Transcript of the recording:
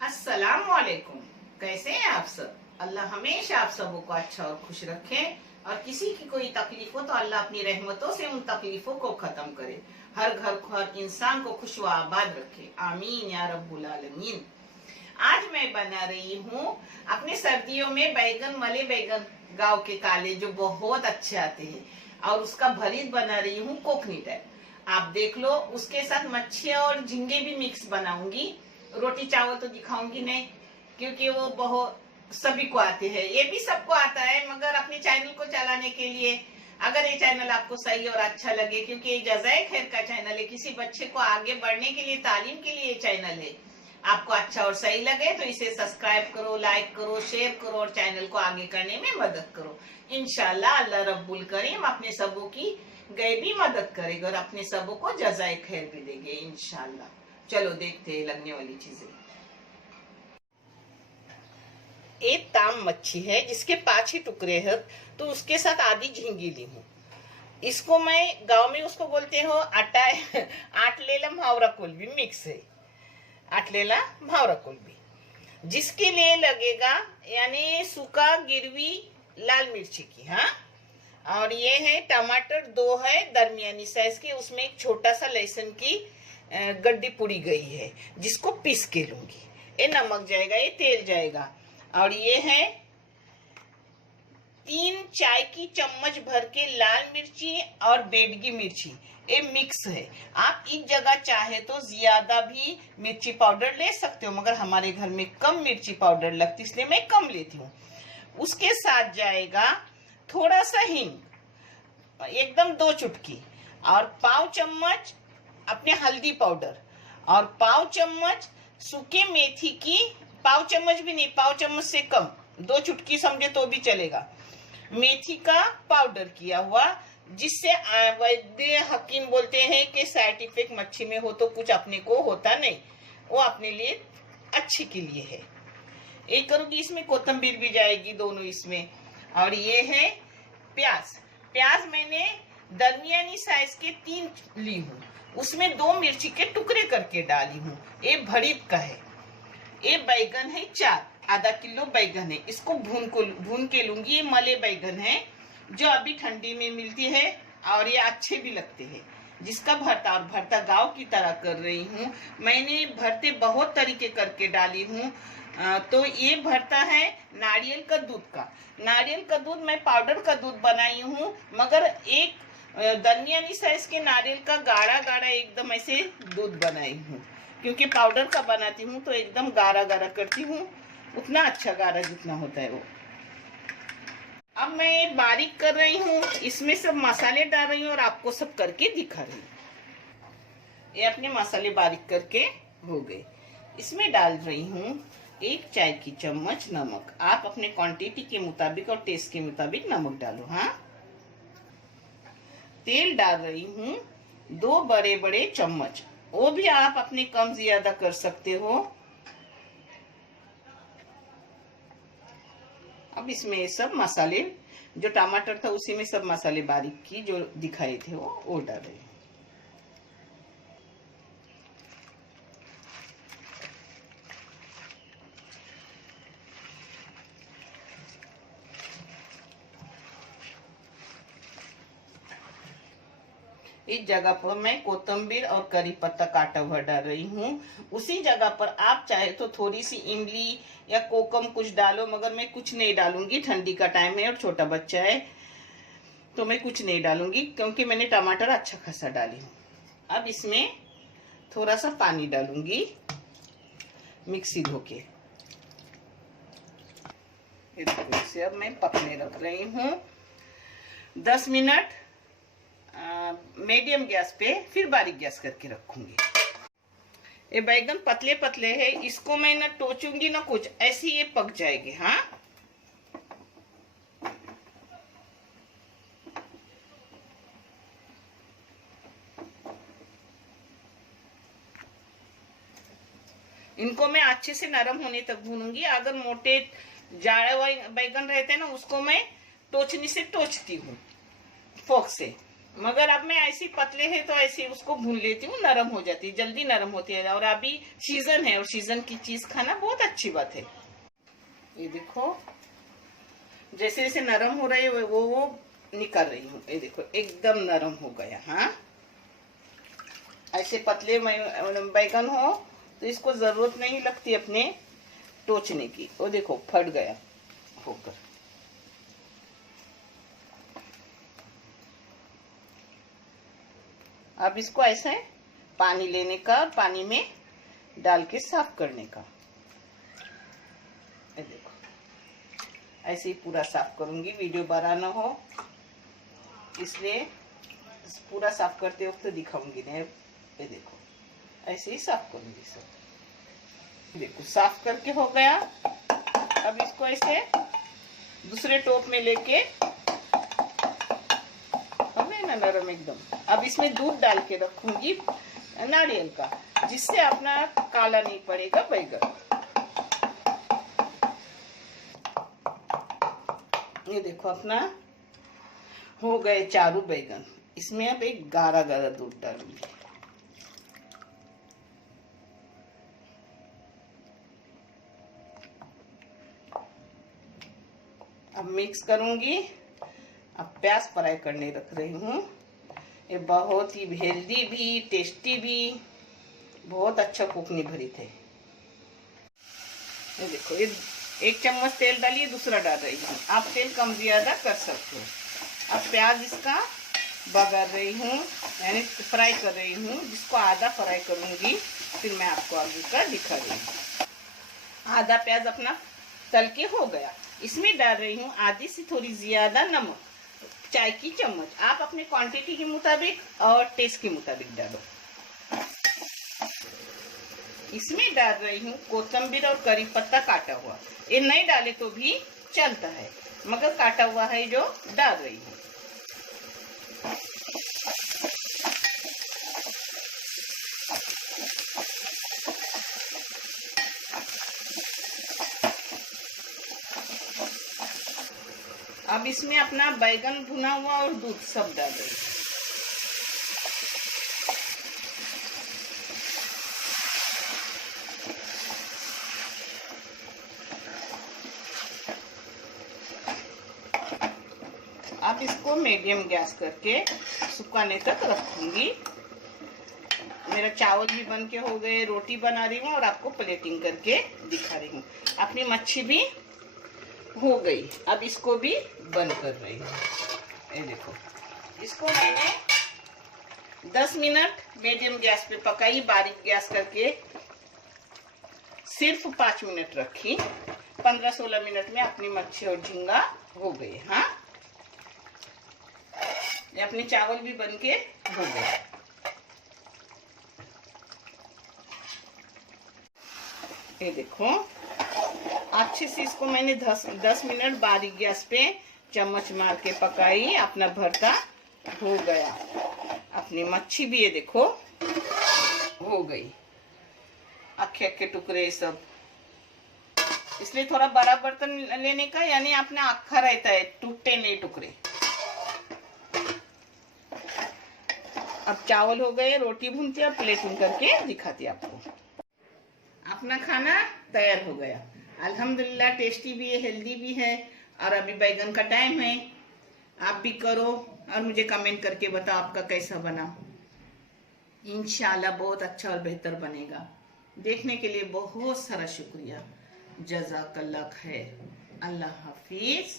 अस्सलाम वालेकुम। कैसे हैं आप सब? अल्लाह हमेशा आप सबों को अच्छा और खुश रखे, और किसी की कोई तकलीफ हो तो अल्लाह अपनी रहमतों से उन तकलीफों को खत्म करे। हर घर को, हर इंसान को खुश व आबाद रखे। आमीन या रब्बुल आलमीन। आज मैं बना रही हूँ अपने सर्दियों में बैगन, मले बैगन, गांव के काले, जो बहुत अच्छे आते हैं, और उसका भरीत बना रही हूँ कोकनी टाइप। आप देख लो। उसके साथ मच्छी और झींगे भी मिक्स बनाऊंगी। रोटी चावल तो दिखाऊंगी नहीं, क्योंकि वो बहुत सभी को आते हैं। ये भी सबको आता है, मगर अपने चैनल को चलाने के लिए, अगर ये चैनल आपको सही और अच्छा लगे, क्योंकि ये जज़ाए खैर का चैनल है, किसी बच्चे को आगे बढ़ने के लिए, तालीम के लिए ये चैनल है। आपको अच्छा और सही लगे तो इसे सब्सक्राइब करो, लाइक करो, शेयर करो, और चैनल को आगे करने में मदद करो। इंशाल्लाह अल्लाह रब्बुल करीम अपने सबों की गैबी मदद करेगा और अपने सबों को जज़ाए खैर भी देंगे इंशाल्लाह। चलो देखते हैं लगने वाली चीजें। एक ताम मच्छी है जिसके 5 ही टुकड़े हैं, तो उसके साथ आधी झींगी ली हूँ। इसको मैं गांव में उसको बोलते हो आटा आटलेला भावरा कोलबी मिक्स है। आटलेला भावरा कोलबी जिसके लिए लगेगा, यानी सूखा गिरवी लाल मिर्ची की। हाँ, और ये है टमाटर 2 है दरमियानी साइज के, उसमें एक छोटा सा लहसुन की गड्डी पुड़ी गई है, जिसको पीस के लूंगी। ये नमक जाएगा, ये तेल जाएगा, और ये है 3 चाय की चम्मच भर के लाल मिर्ची और बेडगी मिर्ची। ये मिक्स है। आप इस जगह चाहे तो ज्यादा भी मिर्ची पाउडर ले सकते हो, मगर हमारे घर में कम मिर्ची पाउडर लगती, इसलिए मैं कम लेती हूँ। उसके साथ जाएगा थोड़ा सा हिंग, एकदम 2 चुटकी, और पाव चम्मच अपने हल्दी पाउडर, और पाव चम्मच सूखे मेथी की, पाव चम्मच भी नहीं, पाव चम्मच से कम, 2 चुटकी समझे तो भी चलेगा, मेथी का पाउडर किया हुआ, जिससे वैद्य हकीम बोलते हैं कि साइड इफेक्ट मच्छी में हो तो कुछ अपने को होता नहीं, वो अपने लिए अच्छे के लिए है। एक करूंगी, इसमें कोतंबीर भी जाएगी दोनों इसमें। और ये है प्याज। प्याज मैंने दरमियानी साइज के 3 ली हूँ, उसमें 2 मिर्ची के टुकड़े करके डाली हूँ। ये भरीत का है। ये बैगन है 4, आधा किलो बैगन है। इसको भून के लूंगी। ये मले बैगन है जो अभी ठंडी में मिलती है, और ये अच्छे भी लगते हैं। जिसका भरता, और भरता गांव की तरह कर रही हूँ। मैंने भरते बहुत तरीके करके डाली हूँ। तो ये भरता है नारियल का दूध का। नारियल का दूध मैं पाउडर का दूध बनाई हूँ, मगर एक दरमियानी साइज के नारियल का गाढ़ा गाढ़ा एकदम ऐसे दूध बनाई हूँ, क्योंकि पाउडर का बनाती हूँ तो एकदम गाढ़ा गाढ़ा करती हूँ, उतना अच्छा गाढ़ा जितना होता है वो। अब मैं बारीक कर रही हूँ, इसमें सब मसाले डाल रही हूँ और आपको सब करके दिखा रही हूँ। ये अपने मसाले बारीक करके हो गए। इसमें डाल रही हूँ 1 चाय की चम्मच नमक। आप अपने क्वांटिटी के मुताबिक और टेस्ट के मुताबिक नमक डालो। हाँ, तेल डाल रही हूँ 2 बड़े बड़े चम्मच, वो भी आप अपने कम ज्यादा कर सकते हो। अब इसमें सब मसाले, जो टमाटर था उसी में सब मसाले बारीक की जो दिखाए थे वो डाल रही हूँ। इस जगह पर मैं कोतंबीर और करी पत्ता काटा हुआ डाल रही हूँ। उसी जगह पर आप चाहे तो थोड़ी सी इमली या कोकम कुछ डालो, मगर मैं कुछ नहीं डालूंगी। ठंडी का टाइम है और छोटा बच्चा है, तो मैं कुछ नहीं डालूंगी, क्योंकि मैंने टमाटर अच्छा खासा डाली हूँ। अब इसमें थोड़ा सा पानी डालूंगी, मिक्सी धो के। इसे अब मैं पकने रख रही हूँ 10 मिनट मीडियम गैस पे, फिर बारीक गैस करके रखूंगी। ये बैगन पतले पतले है, इसको मैं ना टोचूंगी ना कुछ, ऐसे ये पक जाएगी। हाँ, इनको मैं अच्छे से नरम होने तक भूनूंगी। अगर मोटे जाड़े बैगन रहते हैं ना, उसको मैं टोचनी से टोचती हूँ फोक से, मगर अब मैं ऐसी पतले है तो ऐसे उसको भून लेती हूँ, नरम हो जाती है, जल्दी नरम होती है। और अभी सीजन है और सीजन की चीज खाना बहुत अच्छी बात है। ये देखो जैसे जैसे नरम हो रही है वो निकाल रही हूँ। ये देखो एकदम नरम हो गया। हाँ, ऐसे पतले बैगन हो तो इसको जरूरत नहीं लगती अपने टोचने की। वो देखो फट गया होकर। अब इसको ऐसे पानी लेने का और पानी में डाल के साफ करने का। ये देखो ऐसे ही पूरा साफ करूंगी, वीडियो बड़ा ना हो इसलिए पूरा साफ करते वक्त तो दिखाऊंगी नहीं। ये देखो ऐसे ही साफ करूंगी सब। देखो साफ करके हो गया। अब इसको ऐसे दूसरे टोप में लेके, हमें ना नरम एकदम। अब इसमें दूध डाल के रखूंगी नारियल का, जिससे अपना काला नहीं पड़ेगा बैगन। ये देखो अपना हो गए चारों बैगन। इसमें अब एक गाढ़ा गाढ़ा दूध डालूंगी। अब मिक्स करूंगी। अब प्याज फ्राई करने रख रही हूँ। ये बहुत ही हेल्दी भी टेस्टी भी बहुत अच्छा कुकनी भरी थे। ये देखो ये 1 चम्मच तेल डालिए, दूसरा डाल रही हूँ। आप तेल कम ज्यादा कर सकते हो। अब प्याज इसका बघार रही हूँ, यानी फ्राई कर रही हूँ, जिसको आधा फ्राई करूंगी फिर मैं आपको आगे का दिखा रही हूँ। आधा प्याज अपना तल के हो गया। इसमें डाल रही हूँ आधी से थोड़ी ज्यादा नमक, चाय की चम्मच। आप अपने क्वांटिटी के मुताबिक और टेस्ट के मुताबिक डालो। इसमें डाल रही हूँ कोथिंबीर और करी पत्ता काटा हुआ। ये नहीं डाले तो भी चलता है, मगर काटा हुआ है जो डाल रही हूँ। अब इसमें अपना बैगन भुना हुआ और दूध सब डाल रही हूँ। अब इसको मीडियम गैस करके सुखाने तक रखूंगी। मेरा चावल भी बन के हो गए, रोटी बना रही हूँ और आपको प्लेटिंग करके दिखा रही हूँ। अपनी मच्छी भी हो गई। अब इसको भी बंद कर रही हूँ। ये देखो इसको मैंने 10 मिनट मीडियम गैस पे पकाई, बारीक गैस करके सिर्फ 5 मिनट रखी। 15-16 मिनट में अपनी मच्छी और झींगा हो गए। हाँ, ये अपने चावल भी बन के हो गए। ये देखो अच्छे से इसको मैंने 10 मिनट बारीक गैस पे चम्मच मार के पकाई। अपना भरता हो गया। अपनी मच्छी भी ये देखो हो गई, अक्खे अक्खे टुकड़े सब। इसलिए थोड़ा बड़ा बर्तन लेने का, यानी अपना अक्खा रहता है, टूटे नहीं टुकड़े। अब चावल हो गए, रोटी भूनती है, प्लेटिंग करके दिखाती आपको। अपना खाना तैयार हो गया। अल्हम्दुलिल्लाह टेस्टी भी है, हेल्दी भी है। और अभी बैगन का टाइम है। आप भी करो और मुझे कमेंट करके बताओ आपका कैसा बना। इंशाल्लाह बहुत अच्छा और बेहतर बनेगा। देखने के लिए बहुत सारा शुक्रिया। जज़ाकल्लाह खैर। अल्लाह हाफिज।